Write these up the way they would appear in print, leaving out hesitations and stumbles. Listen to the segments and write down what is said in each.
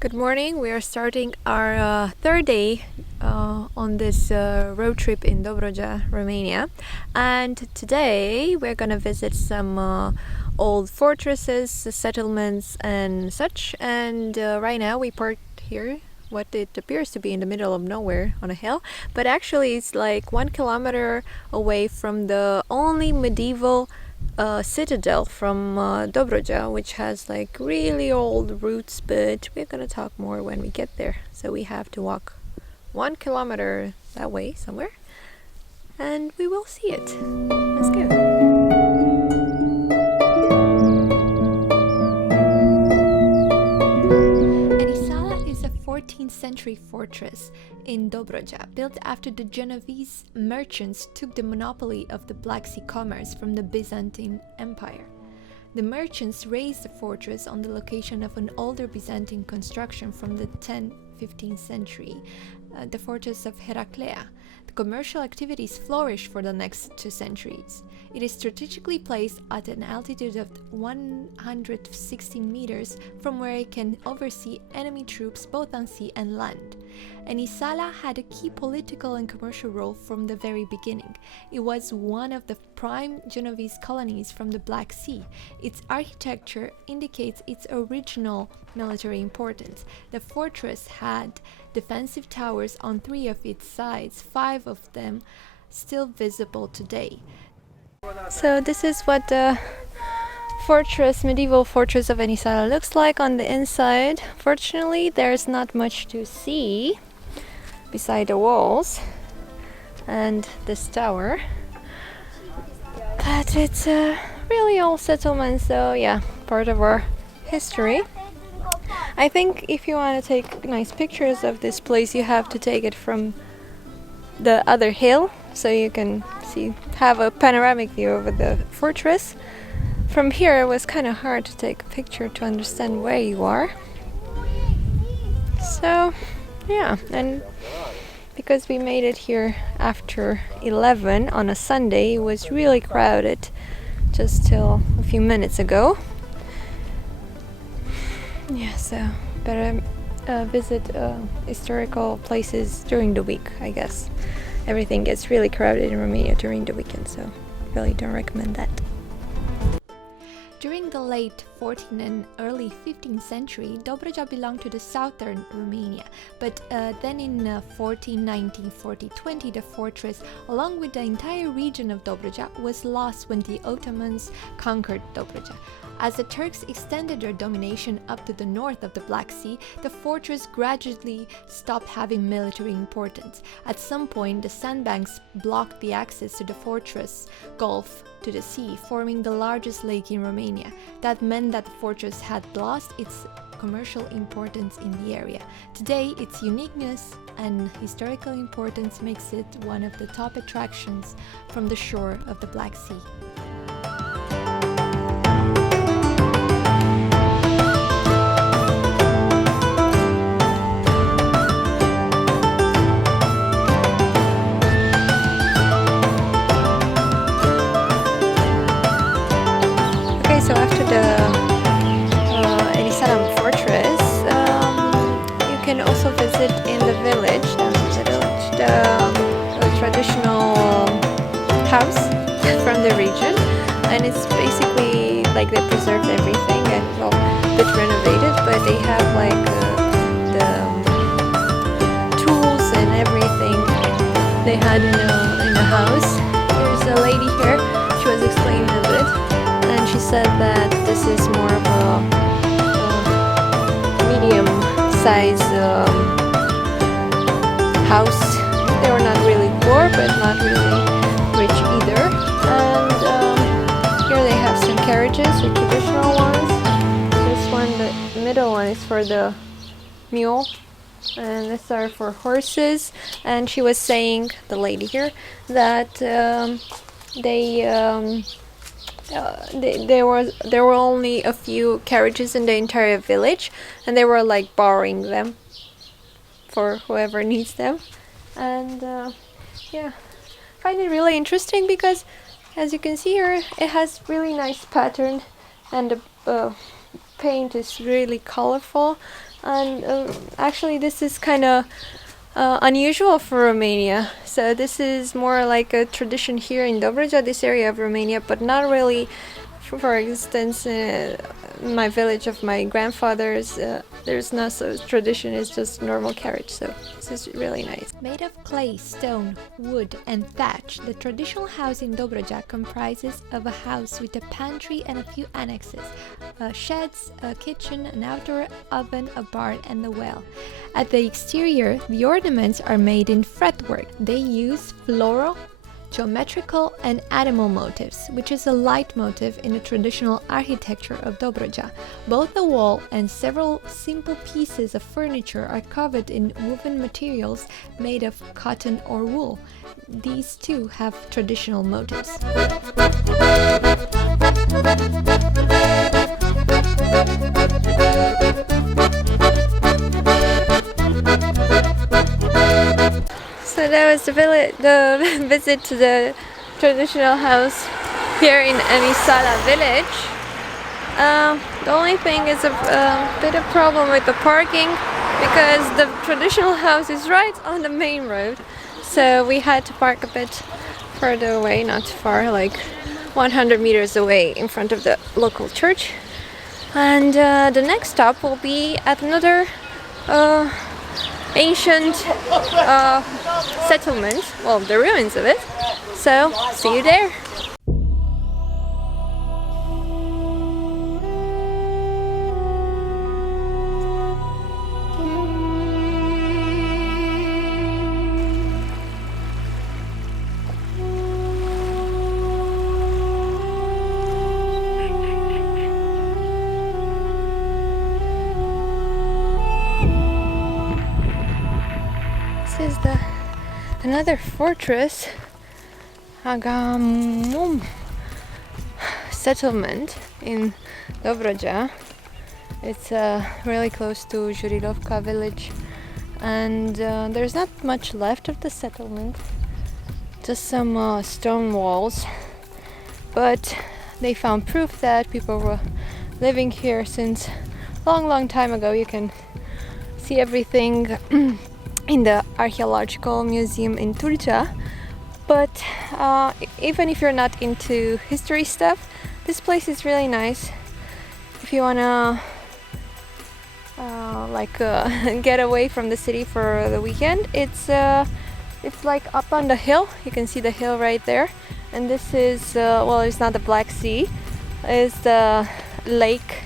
Good morning. We are starting our third day on this road trip in Dobrogea, Romania. And today we're going to visit some old fortresses, settlements and such. And right now we parked here, what it appears to be in the middle of nowhere on a hill. But actually it's like 1 kilometer away from the only medieval citadel from Dobrogea, which has like really old roots, but we're gonna talk more when we get there. So we have to walk 1 kilometer that way somewhere, and we will see it. Let's go. Enisala is a 14th century fortress in Dobrogea, built after the Genovese merchants took the monopoly of the Black Sea commerce from the Byzantine Empire. The merchants raised the fortress on the location of an older Byzantine construction from the 10th-15th century, the fortress of Heraclea. The commercial activities flourished for the next 2 centuries. It is strategically placed at an altitude of 116 meters, from where it can oversee enemy troops both on sea and land. Enisala had a key political and commercial role from the very beginning. It was one of the prime Genovese colonies from the Black Sea. Its architecture indicates its original military importance. The fortress had defensive towers on 3 of its sides, 5 of them still visible today. So this is what the medieval fortress of Enisala looks like on the inside. Fortunately, there's not much to see beside the walls and this tower, but it's a really old settlement, so yeah, part of our history. I think if you want to take nice pictures of this place, you have to take it from the other hill, so you can have a panoramic view over the fortress. From here it was kind of hard to take a picture to understand where you are. So yeah, and because we made it here after 11 on a Sunday, it was really crowded just till a few minutes ago. Yeah, so better visit historical places during the week, I guess. Everything gets really crowded in Romania during the weekend, so really don't recommend that. During the late 14th and early 15th century, Dobrogea belonged to the southern Romania, but then in 1419-1420 the fortress, along with the entire region of Dobrogea, was lost when the Ottomans conquered Dobrogea. As the Turks extended their domination up to the north of the Black Sea, the fortress gradually stopped having military importance. At some point, the sandbanks blocked the access to the fortress gulf to the sea, forming the largest lake in Romania. That meant that the fortress had lost its commercial importance in the area. Today, its uniqueness and historical importance makes it one of the top attractions from the shore of the Black Sea. So after the Enisala Fortress, you can also visit in the village, the traditional house from the region, and it's basically like they preserved everything and well, a bit renovated, but they have like the tools and everything they had in the house. There's a lady here, she was explaining a bit. And she said that this is more of a medium-sized house. They were not really poor, but not really rich either. And here they have some carriages, the traditional ones. This one, the middle one, is for the mule, and these are for horses. And she was saying, the lady here, that there were only a few carriages in the entire village, and they were like borrowing them for whoever needs them. And yeah, I find it really interesting because, as you can see here, it has really nice pattern, and paint is really colorful, and actually this is kind of unusual for Romania. So this is more like a tradition here in Dobrogea, this area of Romania, but not really. For instance, my village of my grandfathers, there's no such tradition, it's just normal carriage, so this is really nice. Made of clay, stone, wood and thatch, the traditional house in Dobrogea comprises of a house with a pantry and a few annexes, sheds, a kitchen, an outdoor oven, a barn and a well. At the exterior, the ornaments are made in fretwork. They use floral, geometrical and animal motifs, which is a leitmotif in the traditional architecture of Dobrogea. Both the wall and several simple pieces of furniture are covered in woven materials made of cotton or wool. These too have traditional motifs. So that was the visit to the traditional house here in Enisala village. The only thing is a bit of problem with the parking, because the traditional house is right on the main road. So we had to park a bit further away, not too far, like 100 meters away in front of the local church. And the next stop will be at another ancient settlement, well, the ruins of it. So, see you there! This is another fortress, Argamum settlement in Dobrogea. It's really close to Jurilovca village, and there's not much left of the settlement, just some stone walls, but they found proof that people were living here since long time ago. You can see everything in the archaeological museum in Tulcea. But even if you're not into history stuff, this place is really nice. If you wanna get away from the city for the weekend, it's like up on the hill. You can see the hill right there, and this is well, it's not the Black Sea, it's the lake,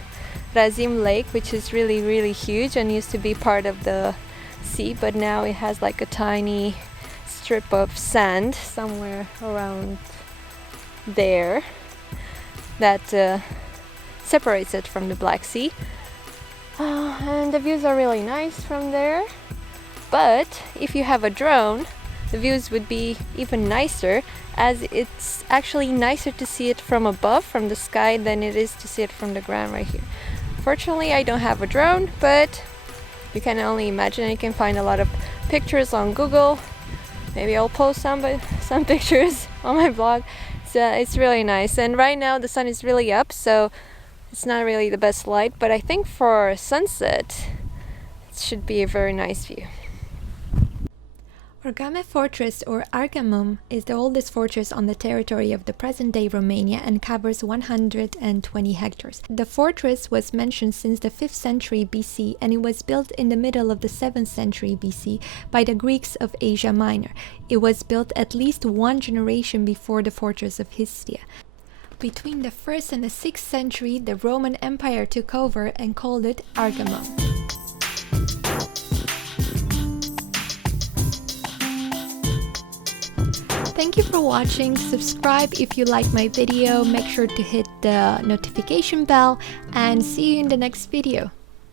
Razim Lake, which is really huge and used to be part of the sea, but now it has like a tiny strip of sand somewhere around there that separates it from the Black Sea, and the views are really nice from there. But if you have a drone, the views would be even nicer, as it's actually nicer to see it from above, from the sky, than it is to see it from the ground right here. Fortunately, I don't have a drone, but you can only imagine. You can find a lot of pictures on Google. Maybe I'll post some pictures on my blog. It's really nice. And right now the sun is really up, so it's not really the best light, but I think for sunset it should be a very nice view. Argamum Fortress, or Argamum, is the oldest fortress on the territory of the present-day Romania and covers 120 hectares. The fortress was mentioned since the 5th century BC, and it was built in the middle of the 7th century BC by the Greeks of Asia Minor. It was built at least one generation before the fortress of Histia. Between the 1st and the 6th century, the Roman Empire took over and called it Argamum. Thank you for watching. Subscribe if you like my video, make sure to hit the notification bell, and see you in the next video.